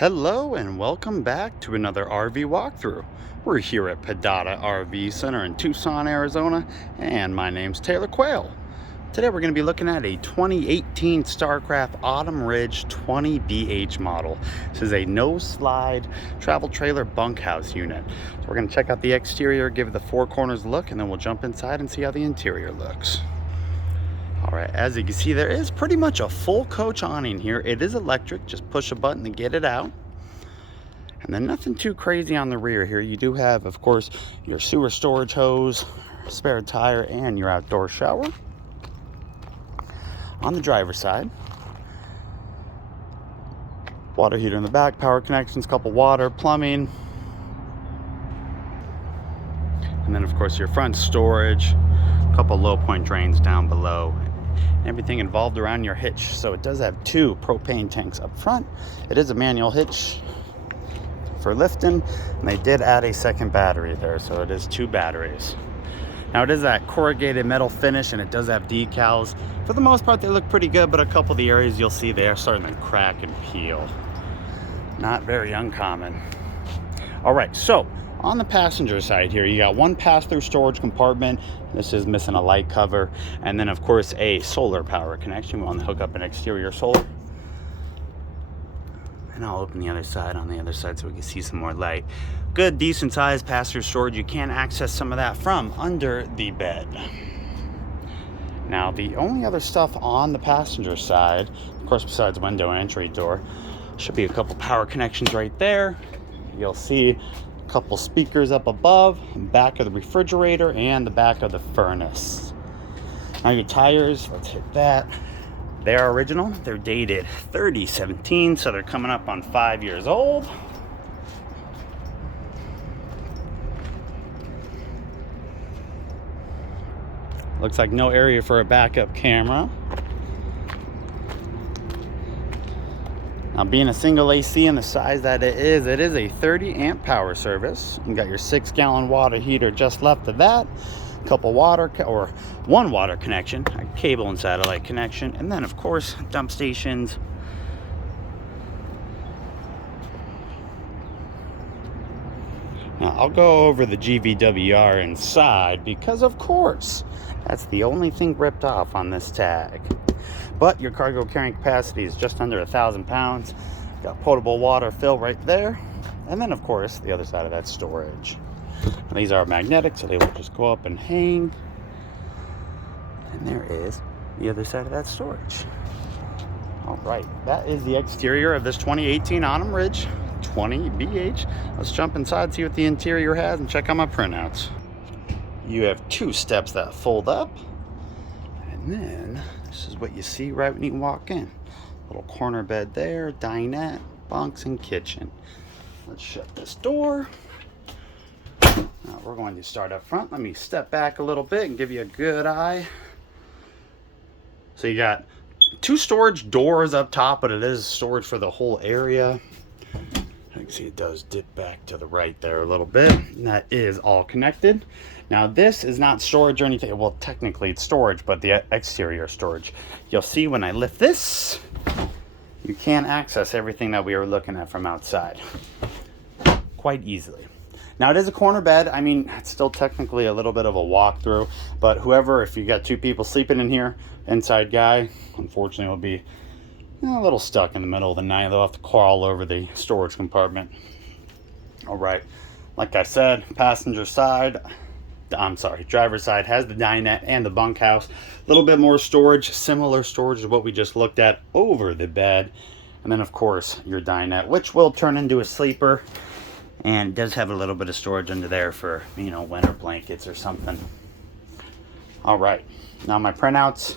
Hello and welcome back to another RV walkthrough. We're here at Pedada RV Center in Tucson, Arizona, and my name's Taylor Quayle. Today we're going to be looking at a 2018 StarCraft Autumn Ridge 20BH model. This is a no-slide travel trailer bunkhouse unit. So we're going to check out the exterior, give it the four corners look, and then we'll jump inside and see how the interior looks. All right, as you can see, there is pretty much a full coach awning here. It is electric, just push a button to get it out. And then nothing too crazy on the rear here. You do have, of course, your sewer storage hose, spare tire, and your outdoor shower. On the driver's side, water heater in the back, power connections, couple water, plumbing. And then, of course, your front storage, a couple low point drains down below. Everything involved around your hitch. So it does have two propane tanks up front. It is a manual hitch for lifting, and they did add a second battery there, so it is two batteries. Now it is that corrugated metal finish, and it does have decals. For the most part, they look pretty good, but a couple of the areas you'll see they are starting to crack and peel. Not very uncommon. All right, so on the passenger side here, you got one pass-through storage compartment. This is missing a light cover. And then, of course, a solar power connection. We want to hook up an exterior solar. And I'll open the other side on the other side so we can see some more light. Good, decent size pass-through storage. You can access some of that from under the bed. Now, the only other stuff on the passenger side, of course, besides window and entry door, should be a couple power connections right there. You'll see couple speakers up above, back of the refrigerator, and the back of the furnace. Now your tires, let's hit that. They are original. They're dated 3017, so they're coming up on 5 years old. Looks like no area for a backup camera. Now, being a single AC and the size that it is a 30 amp power service. You got your 6-gallon water heater just left of that, a couple one water connection, a cable and satellite connection, and then of course dump stations. Now I'll go over the GVWR inside because of course that's the only thing ripped off on this tag. But your cargo carrying capacity is just under 1,000 pounds. Got potable water fill right there. And then, of course, the other side of that storage. And these are magnetic, so they will just go up and hang. And there is the other side of that storage. All right, that is the exterior of this 2018 Autumn Ridge 20BH. Let's jump inside, see what the interior has, and check out my printouts. You have two steps that fold up. And then this is what you see right when you walk in. Little corner bed there, dinette, bunks, and kitchen. Let's shut this door. Now we're going to start up front. Let me step back a little bit and give you a good eye. So you got two storage doors up top, but it is storage for the whole area. You can see it does dip back to the right there a little bit, and that is all connected. Now this is not storage or anything. Well, technically it's storage, but the exterior storage. You'll see when I lift this, you can access everything that we were looking at from outside quite easily. Now it is a corner bed. I mean, it's still technically a little bit of a walkthrough, but whoever, if you got two people sleeping in here, inside guy, unfortunately will be a little stuck in the middle of the night. They'll have to crawl over the storage compartment. All right, like I said, driver's side has the dinette and the bunkhouse. A little bit more storage, similar storage to what we just looked at over the bed. And then, of course, your dinette, which will turn into a sleeper. And it does have a little bit of storage under there for, winter blankets or something. All right, now my printouts.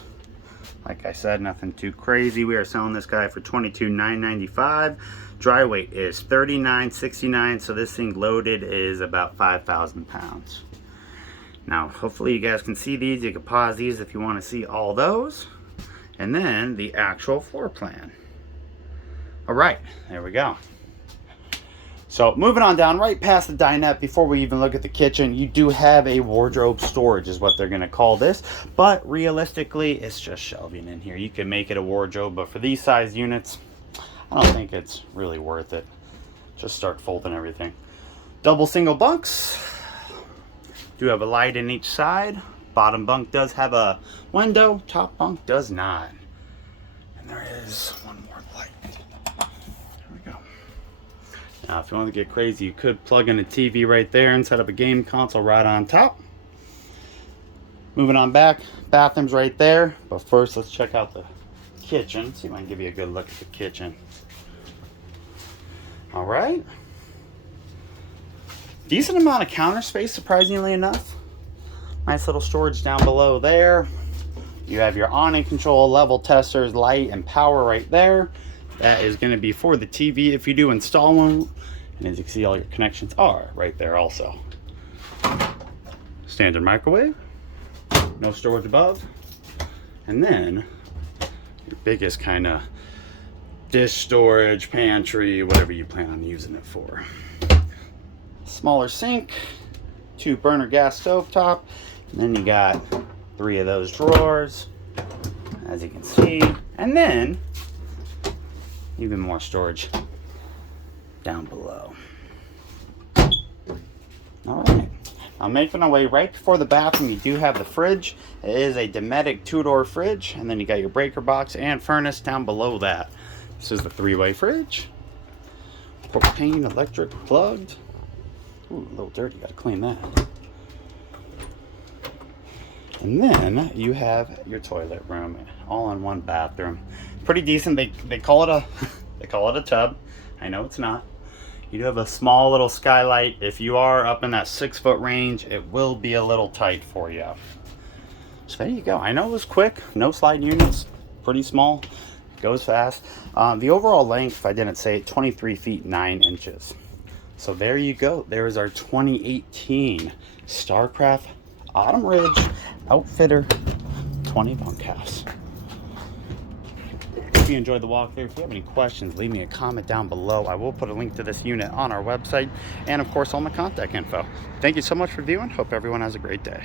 Like I said, nothing too crazy. We are selling this guy for $22,995. Dry weight is 3969, so this thing loaded is about 5,000 pounds. Now, hopefully you guys can see these. You can pause these if you want to see all those. And then the actual floor plan. All right, there we go. So moving on down right past the dinette, before we even look at the kitchen, you do have a wardrobe storage is what they're going to call this. But realistically, it's just shelving in here. You can make it a wardrobe, but for these size units, I don't think it's really worth it. Just start folding everything. Double single bunks. Do have a light in each side. Bottom bunk does have a window. Top bunk does not. And there is one more light. There we go. Now, if you want to get crazy, you could plug in a TV right there and set up a game console right on top. Moving on back, bathroom's right there. But first, let's check out the kitchen. See if I can give you a good look at the kitchen. All right. Decent amount of counter space, surprisingly enough. Nice little storage down below there. You have your awning control, level testers, light, and power right there. That is going to be for the TV if you do install one. And as you can see, all your connections are right there also. Standard microwave. No storage above. And then your biggest kind of dish storage, pantry, whatever you plan on using it for. Smaller sink, 2 burner gas stove top, and then you got 3 of those drawers, as you can see, and then even more storage down below. All right, I'm making our way right before the bathroom. You do have the fridge. It is a Dometic 2-door fridge, and then you got your breaker box and furnace down below that. This is the 3-way fridge. Propane electric plugged. Ooh, a little dirty, gotta clean that. And then you have your toilet room, all in one bathroom. Pretty decent. They call it a they call it a tub. I know it's not. You do have a small little skylight. If you are up in that 6-foot range, it will be a little tight for you. So there you go. I know it was quick. No slide units. Pretty small. Goes fast. The overall length, I didn't say it, 23 feet 9 inches. So there you go. There is our 2018 StarCraft Autumn Ridge Outfitter 20 bunkhouse. If you enjoyed the walkthrough, if you have any questions, leave me a comment down below. I will put a link to this unit on our website and, of course, all my contact info. Thank you so much for viewing. Hope everyone has a great day.